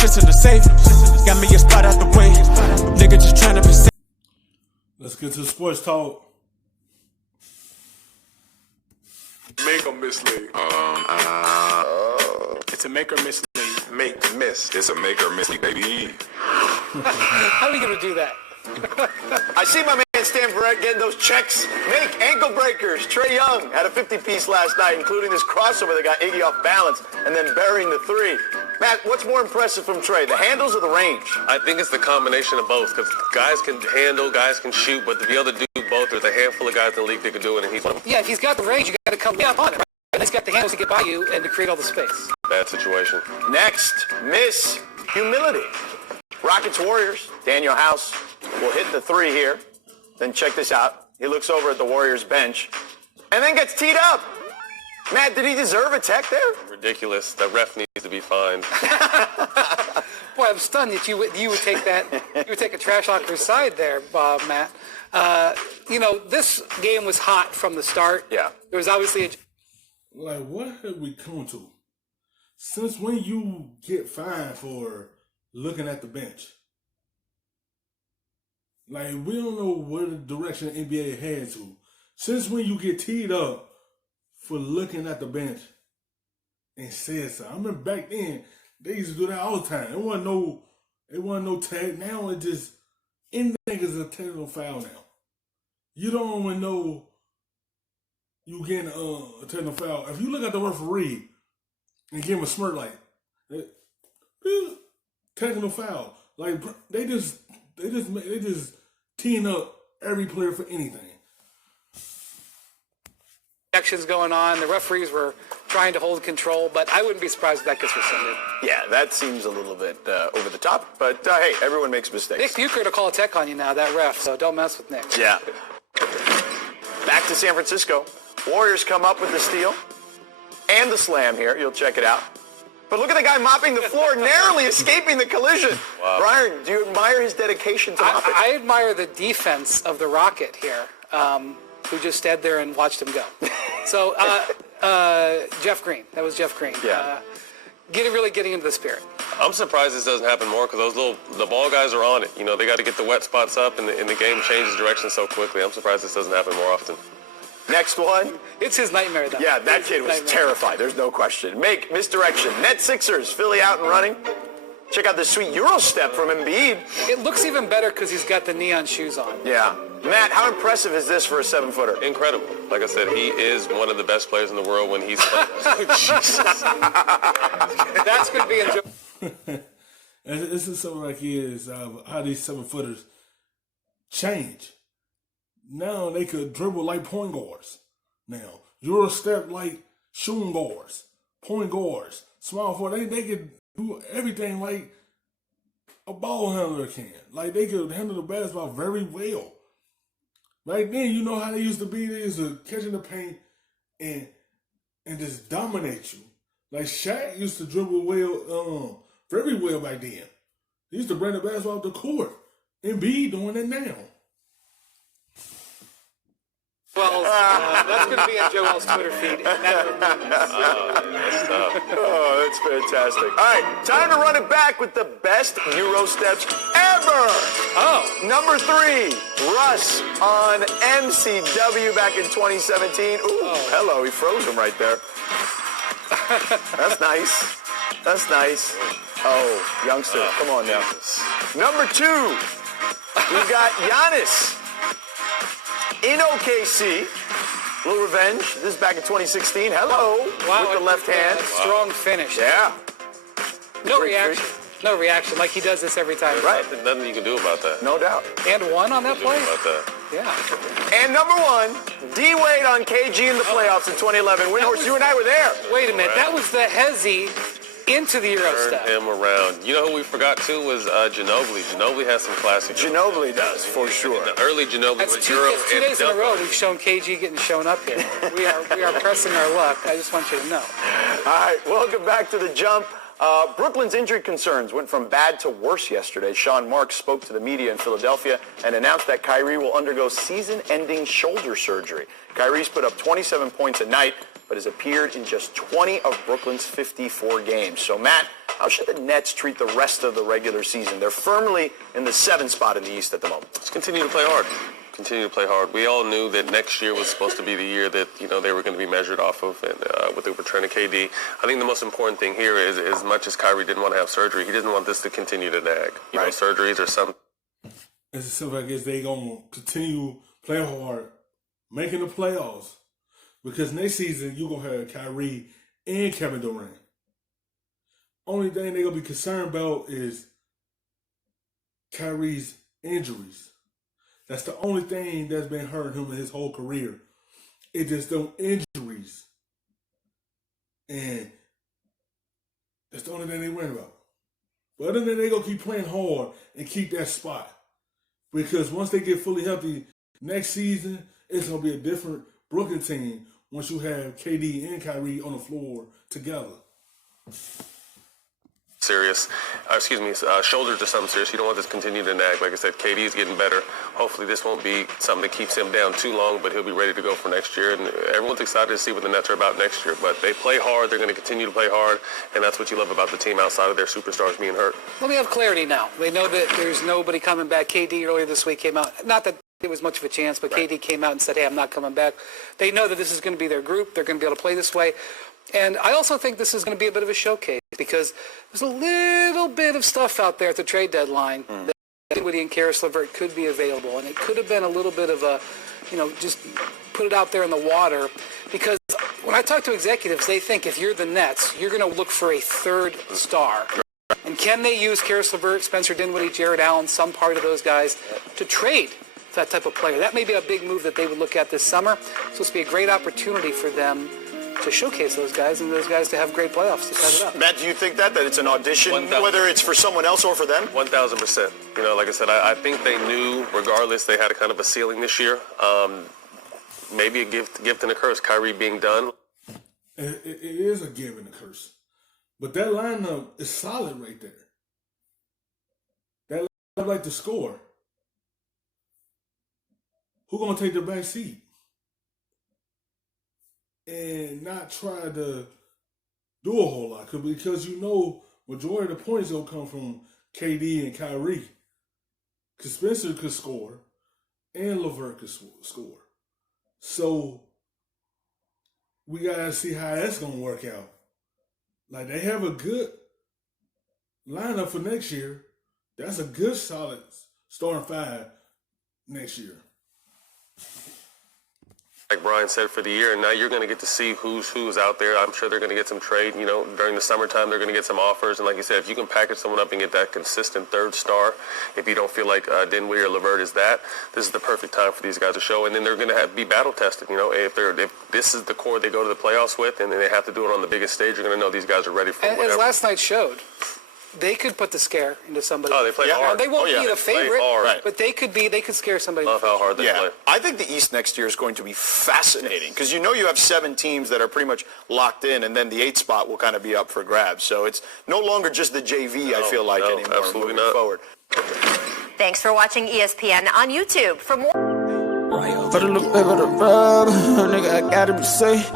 shit's in the safe. Got me a spot out the way. Nigga just tryna be safe. Let's get to the sports talk. Make or miss league. It's a make or miss league. Make miss. It's a make or miss league, baby. How are we going to do that? I see my man Stan Verrett getting those checks. Make ankle breakers. Trae Young had a 50-piece last night, including this crossover that got Iggy off balance and then burying the three. Matt, what's more impressive from Trae, the handles or the range? I think it's the combination of both, because guys can handle, guys can shoot, but to be able to do both, there's a handful of guys in the league that can do it, and he's one of them. Yeah, if he's got the range, you got to come up on it, right? And he's got the handles to get by you and to create all the space. Bad situation. Next, miss humility. Rockets Warriors. Daniel House will hit the three here. Then check this out. He looks over at the Warriors bench and then gets teed up. Matt, did he deserve a tech there? Ridiculous. That ref needs to be fined. Boy, I'm stunned that you would take that. You would take a trash talker's side there, Matt. This game was hot from the start. Yeah. There was obviously Like, what have we come to? Since when you get fined for looking at the bench? Like, we don't know what direction the NBA had to. Since when you get teed up for looking at the bench and said so? I remember back then, they used to do that all the time. It wasn't no tag. Now it just, anything is a technical foul now. You don't even know you getting a technical foul. If you look at the referee and give him a smirk like, technical foul. Like, they just teeing up every player for anything. actions going on. The referees were trying to hold control, but I wouldn't be surprised if that gets rescinded. Yeah, that seems a little bit over the top, but hey, everyone makes mistakes. Nick Bucher to call a tech on you now, that ref, so don't mess with Nick. Yeah. Back to San Francisco. Warriors come up with the steal and the slam here. You'll check it out. But look at the guy mopping the floor, narrowly escaping the collision. Wow. Brian, do you admire his dedication to mopping? I admire the defense of the Rocket here, who just stood there and watched him go. So, Jeff Green. That was Jeff Green. Yeah. Really getting into the spirit. I'm surprised this doesn't happen more because the ball guys are on it. You know, they got to get the wet spots up, and the game changes direction so quickly. I'm surprised this doesn't happen more often. Next one. It's his nightmare, though. Yeah, that kid was terrified. There's no question. Make Misdirection. Net Sixers. Philly out and running. Check out this sweet Euro step from Embiid. It looks even better because he's got the neon shoes on. Yeah. Matt, how impressive is this for a 7-footer? Incredible. Like I said, he is one of the best players in the world when he's playing. Oh, Jesus. That's going to be enjoyable. This is something like how these 7-footers change. Now they could dribble like point guards. Now, Euro step like shooting guards, point guards, small forward. They could do everything like a ball handler can. Like they could handle the basketball very well. Back then, you know how they used to be? They used to catch in the paint and just dominate you. Like Shaq used to dribble well, very well back then. He used to bring the basketball up the court. Embiid doing it now. Well, that's going to be on Joel's Twitter feed. Oh, that's fantastic. All right, time to run it back with the best Euro steps ever. Oh. Number 3, Russ on MCW back in 2017. Ooh, hello, he froze him right there. That's nice. That's nice. Oh, youngster, come on now. Number 2, we got Giannis in OKC. Little revenge. This is back in 2016. Hello. Wow. With the left hand. Strong finish. Yeah. No reaction. No reaction. Like he does this every time. Right. There's nothing you can do about that. No doubt. And one on that play? About that. Yeah. And number 1, D-Wade on KG in the playoffs in 2011. Windhorse, you and I were there. Wait a minute. That was the Hezzy into the Euro step. Turn him around. You know who we forgot too was Ginobili. Ginobili has some classic. Ginobili does, for sure. The early Ginobili That's was 2 Euro and days in a dunk. row we've shown KG getting shown up here. We are pressing our luck. I just want you to know. All right, welcome back to The Jump. Brooklyn's injury concerns went from bad to worse yesterday. Sean Marks spoke to the media in Philadelphia and announced that Kyrie will undergo season-ending shoulder surgery. Kyrie's put up 27 points a night but has appeared in just 20 of Brooklyn's 54 games. So, Matt, how should the Nets treat the rest of the regular season? They're firmly in the 7th spot in the East at the moment. Just continue to play hard. Continue to play hard. We all knew that next year was supposed to be the year that they were going to be measured off of, and with the return of KD. I think the most important thing here is, as much as Kyrie didn't want to have surgery, he doesn't want this to continue to nag. You know, surgeries or something. It's as simple as they gonna continue play hard, making the playoffs, because next season you gonna have Kyrie and Kevin Durant. Only thing they gonna be concerned about is Kyrie's injuries. That's the only thing that's been hurting him in his whole career. It's just them injuries. And that's the only thing they worry about. But other than that, they going to keep playing hard and keep that spot. Because once they get fully healthy next season, it's going to be a different Brooklyn team once you have KD and Kyrie on the floor together. Serious, shoulders or something serious. You don't want this to continue to nag. Like I said, KD is getting better. Hopefully this won't be something that keeps him down too long, but he'll be ready to go for next year. And everyone's excited to see what the Nets are about next year. But they play hard. They're going to continue to play hard. And that's what you love about the team outside of their superstars being hurt. Well, we have clarity now. They know that there's nobody coming back. KD earlier this week came out. Not that it was much of a chance, but KD came out and said, hey, I'm not coming back. They know that this is going to be their group. They're going to be able to play this way. And I also think this is going to be a bit of a showcase because there's a little bit of stuff out there at the trade deadline that Dinwiddie and Karis LeVert could be available. And it could have been a little bit of a, just put it out there in the water. Because when I talk to executives, they think if you're the Nets, you're going to look for a third star. And can they use Karis LeVert, Spencer Dinwiddie, Jared Allen, some part of those guys to trade that type of player? That may be a big move that they would look at this summer. So it's be a great opportunity for them to showcase those guys and those guys to have great playoffs to set it up. Matt, do you think that it's an audition, 1,000. whether it's for someone else or for them? 1,000%. Like I said, I think they knew, regardless, they had a kind of a ceiling this year. Maybe a gift and a curse. Kyrie being done. It is a gift and a curse. But that lineup is solid right there. That lineup like to score. Who gonna take the back seat? And not try to do a whole lot. Because majority of the points will come from KD and Kyrie. Because Spencer could score and LeVert could score. So we got to see how that's going to work out. Like, they have a good lineup for next year. That's a good, solid starting five next year. Like Brian said, for the year, and now you're going to get to see who's out there. I'm sure they're going to get some trade. During the summertime, they're going to get some offers. And like you said, if you can package someone up and get that consistent third star, if you don't feel like Dinwiddie or LeVert is that, this is the perfect time for these guys to show. And then they're going to be battle tested. If this is the core they go to the playoffs with, and they have to do it on the biggest stage, you're going to know these guys are ready for it. As last night showed, they could put the scare into somebody. Oh, they play hard. Now, they won't be the favorite, hard. but they could scare somebody. Love how hard they play. I think the East next year is going to be fascinating because you have 7 teams that are pretty much locked in, and then the 8th spot will kind of be up for grabs. So it's no longer just the JV, I feel like, anymore absolutely moving not. forward. Thanks for watching ESPN on YouTube. For more... But it look like a rub, nigga, I gotta be safe.